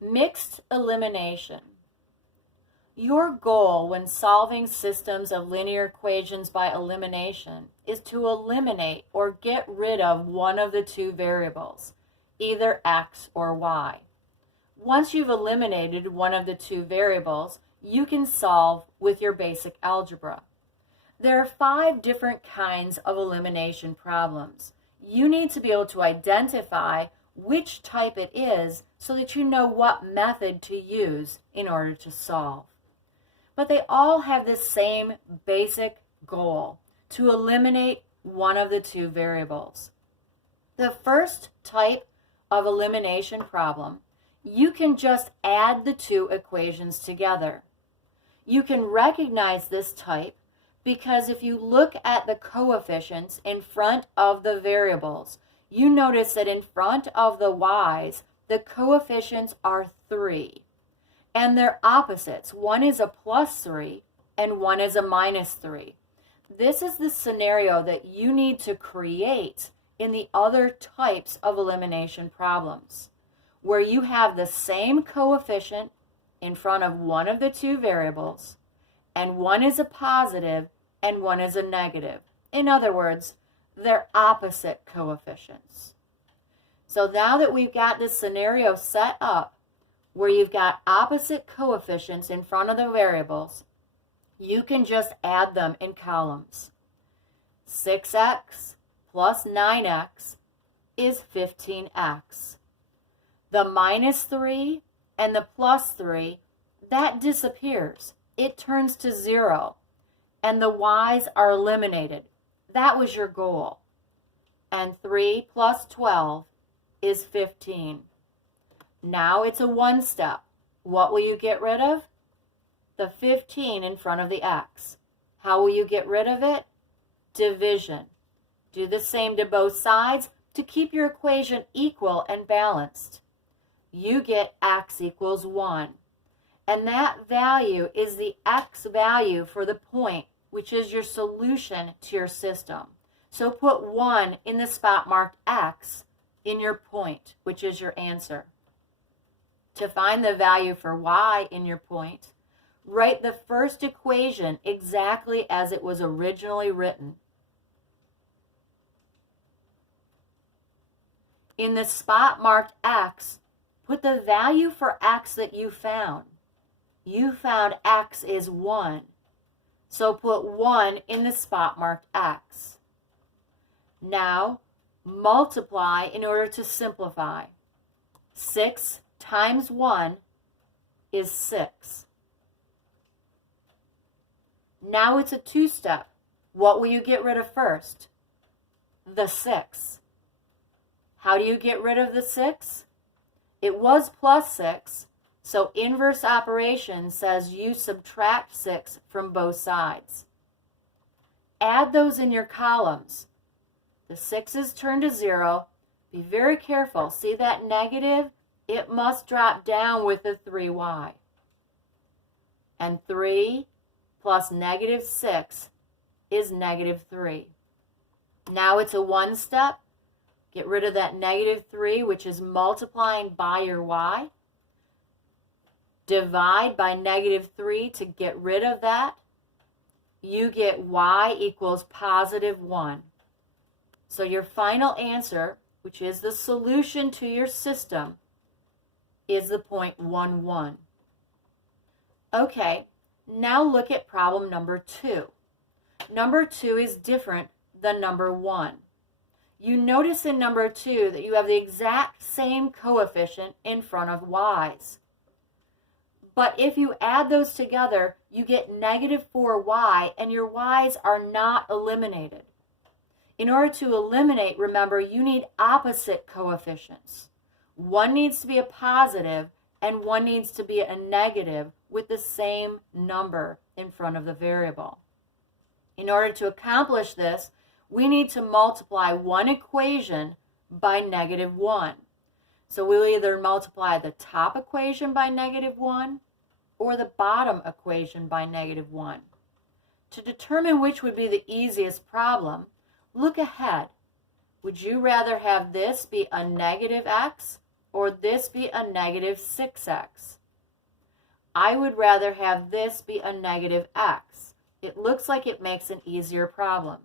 Mixed elimination. Your goal when solving systems of linear equations by elimination is to eliminate or get rid of one of the two variables, either x or y. Once you've eliminated one of the two variables, you can solve with your basic algebra. There are 5 different kinds of elimination problems. You need to be able to identify which type it is so that you know what method to use in order to solve. But they all have the same basic goal, to eliminate one of the two variables. The first type of elimination problem, you can just add the two equations together. You can recognize this type because if you look at the coefficients in front of the variables, you notice that in front of the y's, the coefficients are 3. And they're opposites. One is a plus 3 and one is a minus 3. This is the scenario that you need to create in the other types of elimination problems, where you have the same coefficient in front of one of the two variables, and one is a positive and one is a negative. In other words, they're opposite coefficients. So now that we've got this scenario set up, where you've got opposite coefficients in front of the variables, you can just add them in columns. 6x plus 9x is 15x. The minus 3 and the plus 3, that disappears. It turns to 0, and the y's are eliminated. That was your goal. And 3 plus 12 is 15. Now it's a one step. What will you get rid of? The 15 in front of the x. How will you get rid of it? Division. Do the same to both sides to keep your equation equal and balanced. You get x equals 1. And that value is the x value for the point, which is your solution to your system. So put 1 in the spot marked x in your point, which is your answer. To find the value for y in your point, write the first equation exactly as it was originally written. In the spot marked x, put the value for x that you found. You found x is 1, so put 1 in the spot marked x. Now, multiply in order to simplify. 6 times 1 is 6. Now it's a two-step. What will you get rid of first? The 6. How do you get rid of the 6? It was plus 6, so inverse operation says you subtract 6 from both sides. Add those in your columns. The 6's turn to 0. Be very careful. See that negative? It must drop down with the 3y. And 3 plus negative 6 is negative 3. Now it's a one step. Get rid of that negative 3, which is multiplying by your y. Divide by negative 3 to get rid of that. You get y equals positive 1. So your final answer, which is the solution to your system, is the point 1, 1. Okay, now look at problem number 2. Number 2 is different than number 1. You notice in number 2 that you have the exact same coefficient in front of y's. But if you add those together, you get negative 4y, and your y's are not eliminated. In order to eliminate, remember, you need opposite coefficients. One needs to be a positive, and one needs to be a negative with the same number in front of the variable. In order to accomplish this, we need to multiply one equation by negative 1. So we'll either multiply the top equation by negative 1 or the bottom equation by negative 1. To determine which would be the easiest problem, look ahead. Would you rather have this be a negative x or this be a negative 6x. I would rather have this be a negative x. It looks like it makes an easier problem.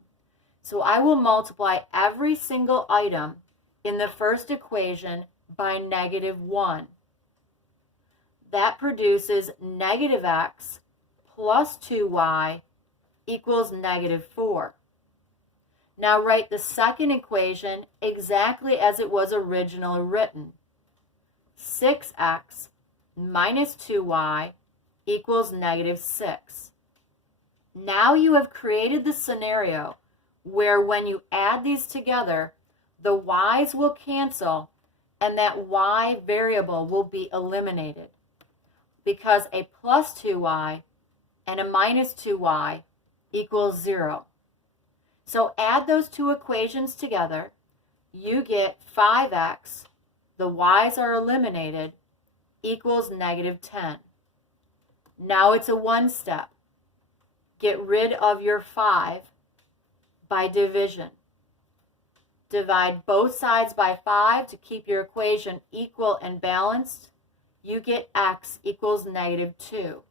So I will multiply every single item in the first equation by negative 1. That produces negative x plus 2y equals negative 4. Now write the second equation exactly as it was originally written. 6x minus 2y equals negative 6. Now you have created the scenario where when you add these together, the y's will cancel and that y variable will be eliminated because a plus 2y and a minus 2y equals 0. So add those two equations together, you get 5x, the y's are eliminated, equals negative 10. Now it's a one step. Get rid of your 5 by division. Divide both sides by 5 to keep your equation equal and balanced. You get x equals negative 2.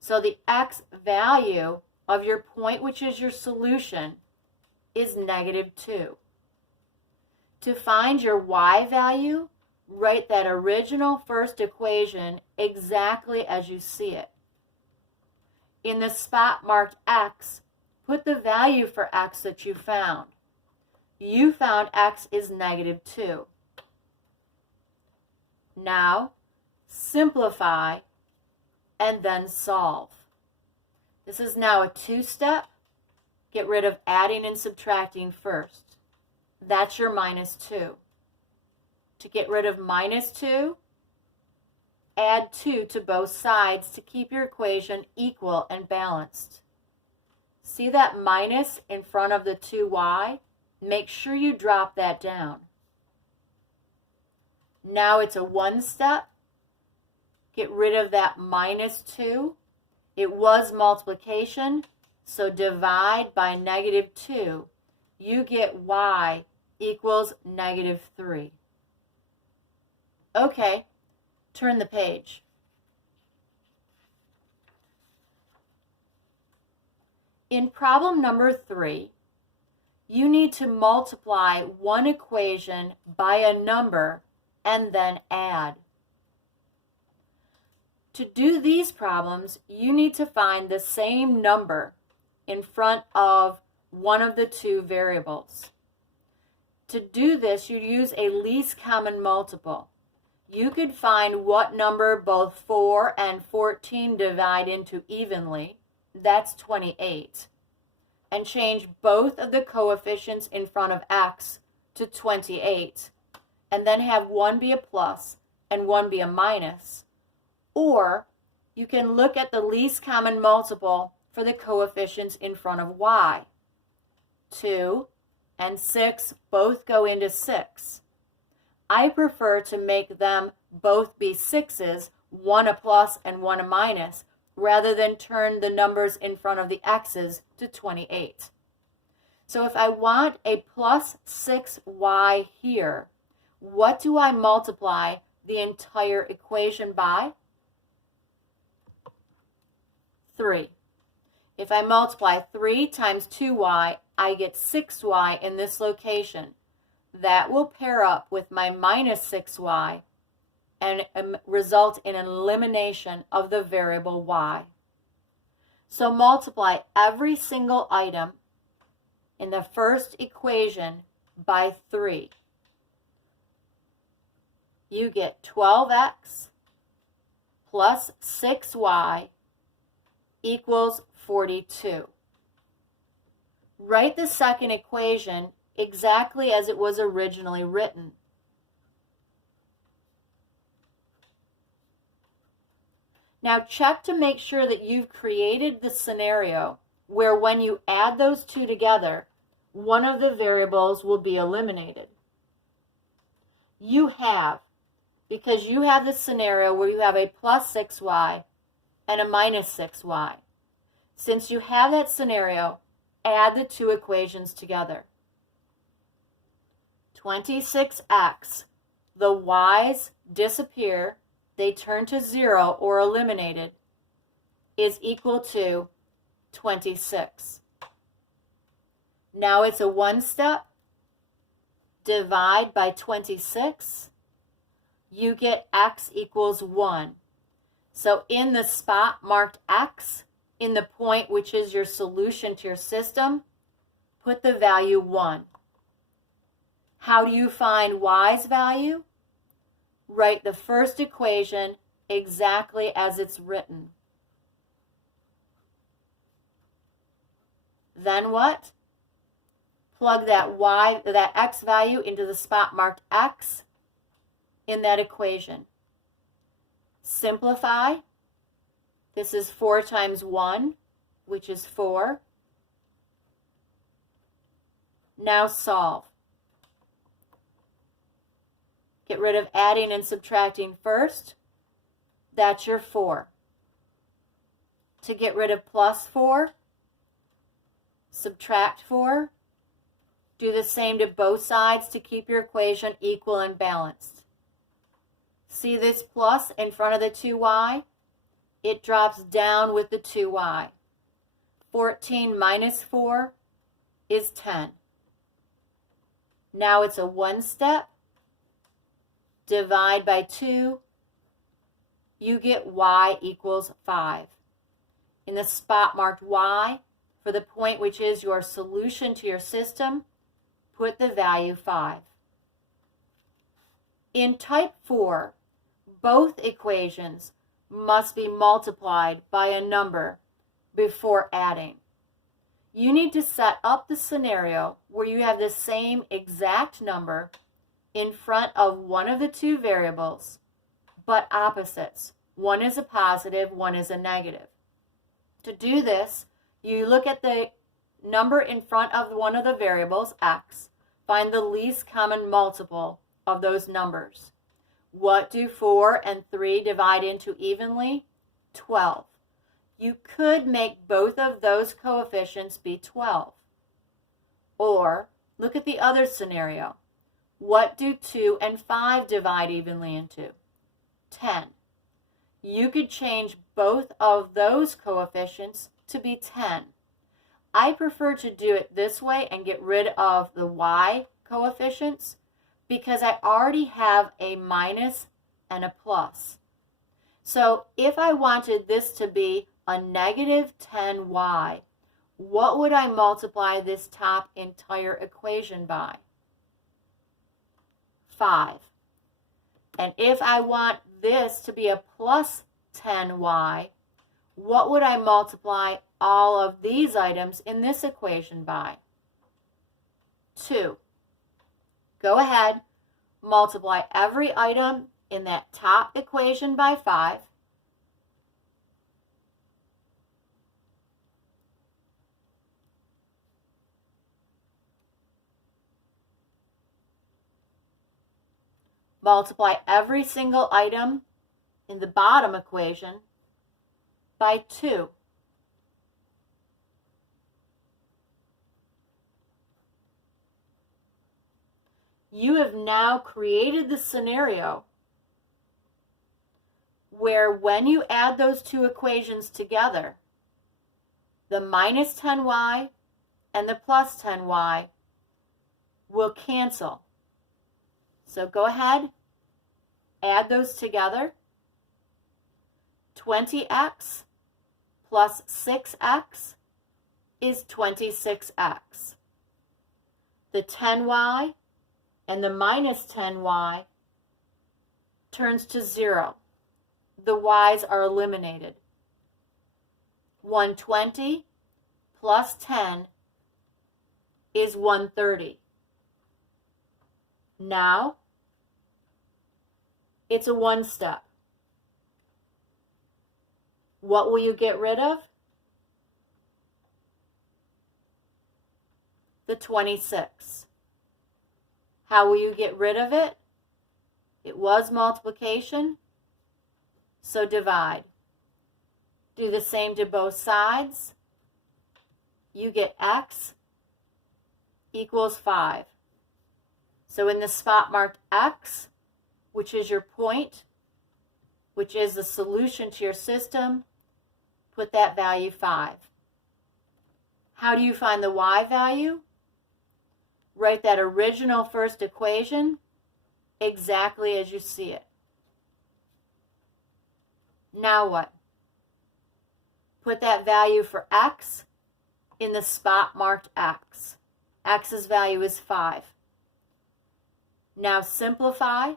So the x value of your point, which is your solution, is negative 2. To find your y value, write that original first equation exactly as you see it. In the spot marked x, put the value for x that you found. You found x is negative 2. Now, simplify and then solve. This is now a two-step. Get rid of adding and subtracting first. That's your minus 2. To get rid of minus 2, add 2 to both sides to keep your equation equal and balanced. See that minus in front of the 2y? Make sure you drop that down. Now it's a one step. Get rid of that minus 2. It was multiplication, so divide by negative 2. You get y equals negative 3. Okay, turn the page. In problem number 3, you need to multiply one equation by a number and then add. To do these problems, you need to find the same number in front of one of the two variables. To do this, you'd use a least common multiple. You could find what number both 4 and 14 divide into evenly, that's 28, and change both of the coefficients in front of x to 28, and then have one be a plus and one be a minus. Or you can look at the least common multiple for the coefficients in front of y. 2 and 6 both go into 6. I prefer to make them both be 6's, one a plus and one a minus, rather than turn the numbers in front of the x's to 28. So if I want a plus 6y here, what do I multiply the entire equation by? 3. If I multiply 3 times 2y, I get 6y in this location. That will pair up with my minus 6y and result in an elimination of the variable y. So multiply every single item in the first equation by 3. You get 12x plus 6y equals 42. Write the second equation exactly as it was originally written. Now check to make sure that you've created the scenario where when you add those two together, one of the variables will be eliminated. You have, because you have the scenario where you have a plus 6y and a minus 6y. Since you have that scenario, add the two equations together. 26x the y's disappear, they turn to 0 or eliminated, is equal to 26. Now it's a one-step. Divide by 26. You get x equals 1. So in the spot marked x, in the point which is your solution to your system, put the value 1. How do you find y's value? Write the first equation exactly as it's written. Then what? Plug that x value into the spot marked x in that equation. Simplify. This is 4 times 1, which is 4. Now solve. Get rid of adding and subtracting first. That's your 4. To get rid of plus 4, subtract 4. Do the same to both sides to keep your equation equal and balanced. See this plus in front of the 2y? It drops down with the 2y. 14 minus 4 is 10. Now it's a one-step. Divide by 2. You get y equals 5. In the spot marked y, for the point which is your solution to your system, put the value 5. In type 4, both equations must be multiplied by a number before adding. You need to set up the scenario where you have the same exact number in front of one of the two variables, but opposites. One is a positive, one is a negative. To do this, you look at the number in front of one of the variables, x, find the least common multiple of those numbers. What do 4 and 3 divide into evenly? 12. You could make both of those coefficients be 12. Or look at the other scenario. What do 2 and 5 divide evenly into? 10. You could change both of those coefficients to be 10. I prefer to do it this way and get rid of the y coefficients because I already have a minus and a plus. So if I wanted this to be a negative 10y, what would I multiply this top entire equation by? 5. And if I want this to be a plus 10y, what would I multiply all of these items in this equation by? 2. Go ahead, multiply every item in that top equation by 5. Multiply every single item in the bottom equation by 2. You have now created the scenario where when you add those two equations together, the minus 10y and the plus 10y will cancel. So go ahead, add those together. 20x plus 6x is 26x. The 10y and the minus 10y turns to 0. The y's are eliminated. 120 plus 10 is 130. Now, it's a one-step. What will you get rid of? The 26. How will you get rid of it? It was multiplication, so divide. Do the same to both sides. You get x equals 5. So in the spot marked x, which is your point, which is the solution to your system, put that value 5. How do you find the y value? Write that original first equation exactly as you see it. Now what? Put that value for x in the spot marked x. X's value is 5. Now simplify.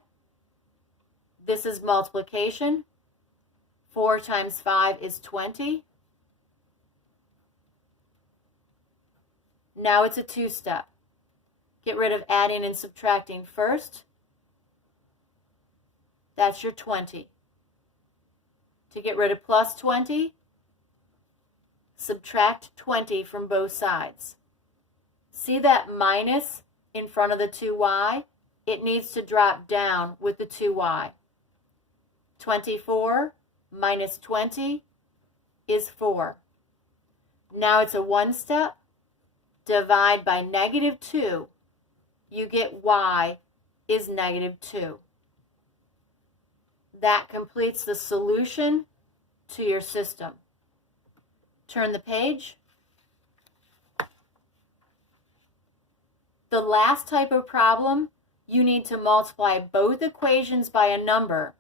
This is multiplication. 4 times 5 is 20. Now it's a two-step. Get rid of adding and subtracting first. That's your 20. To get rid of plus 20, subtract 20 from both sides. See that minus in front of the 2y? It needs to drop down with the 2y. 24 minus 20 is 4. Now it's a one-step. Divide by -2. You get y is -2. That completes the solution to your system. Turn the page. The last type of problem, you need to multiply both equations by a number.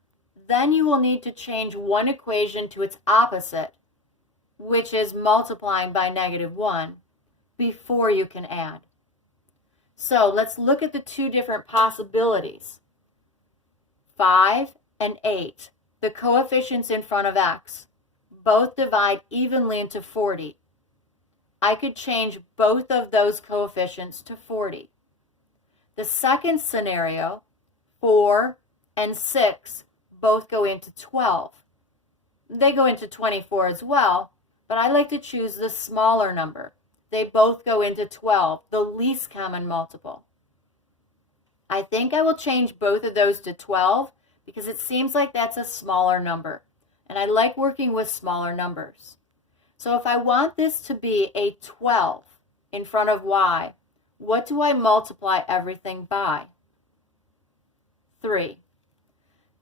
Then you will need to change one equation to its opposite, which is multiplying by -1, before you can add. So let's look at the two different possibilities. 5 and 8, the coefficients in front of x, both divide evenly into 40. I could change both of those coefficients to 40. The second scenario, 4 and 6, both go into 12. They go into 24 as well, but I like to choose the smaller number. They both go into 12, the least common multiple. I think I will change both of those to 12 because it seems like that's a smaller number, and I like working with smaller numbers. So if I want this to be a 12 in front of y, what do I multiply everything by? 3.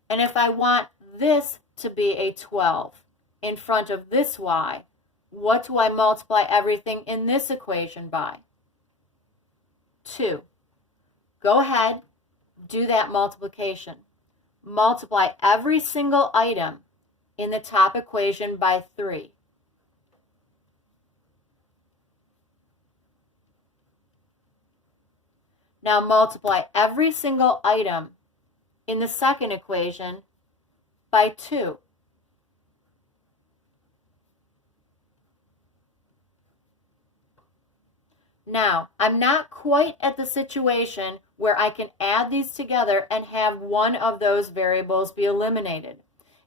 And if I want this to be a 12 in front of this y, what do I multiply everything in this equation by? 2. Go ahead, do that multiplication. Multiply every single item in the top equation by 3. Now multiply every single item in the second equation by 2. Now, I'm not quite at the situation where I can add these together and have one of those variables be eliminated.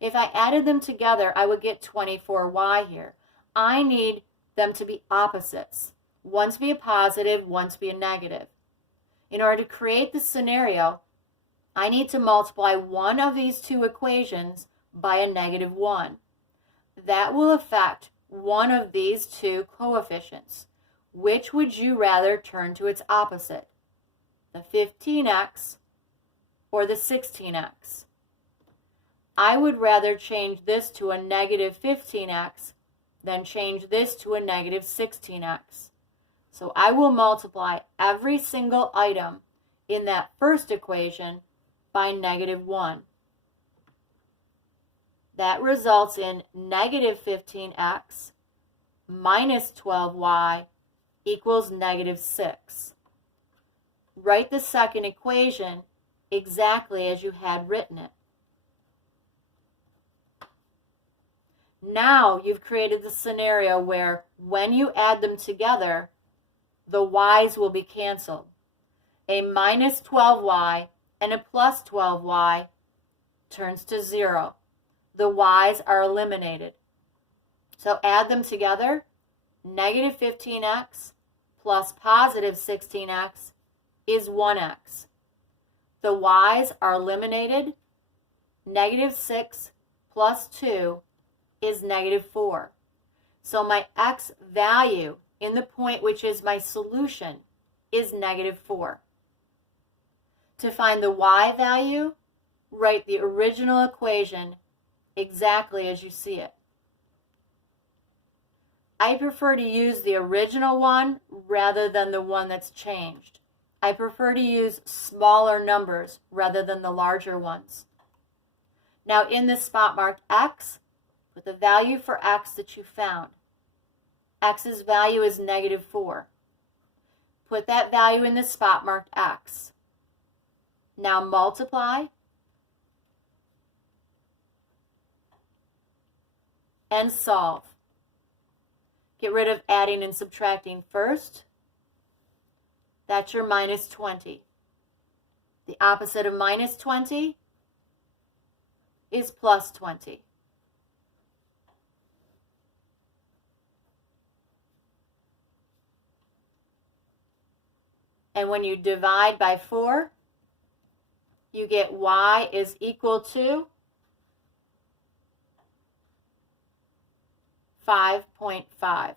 If I added them together, I would get 24y here. I need them to be opposites. One to be a positive, one to be a negative. In order to create this scenario, I need to multiply one of these two equations by a -1. That will affect one of these two coefficients. Which would you rather turn to its opposite? The 15x or the 16x? I would rather change this to a -15x than change this to a -16x. So I will multiply every single item in that first equation by -1. That results in -15x minus 12y equals -6. Write the second equation exactly as you had written it. Now you've created the scenario where when you add them together, the y's will be canceled. A minus 12y and a plus 12y turns to 0. The y's are eliminated. So add them together. -15x plus positive 16x is 1x. The y's are eliminated. -6 plus 2 is -4. So my x value in the point which is my solution is -4. To find the y value, write the original equation exactly as you see it. I prefer to use the original one rather than the one that's changed. I prefer to use smaller numbers rather than the larger ones. Now in this spot marked x, put the value for x that you found. X's value is -4. Put that value in the spot marked x. Now multiply and solve. Get rid of adding and subtracting first. That's your -20. The opposite of -20 is +20. And when you divide by 4, you get y is equal to 5.5.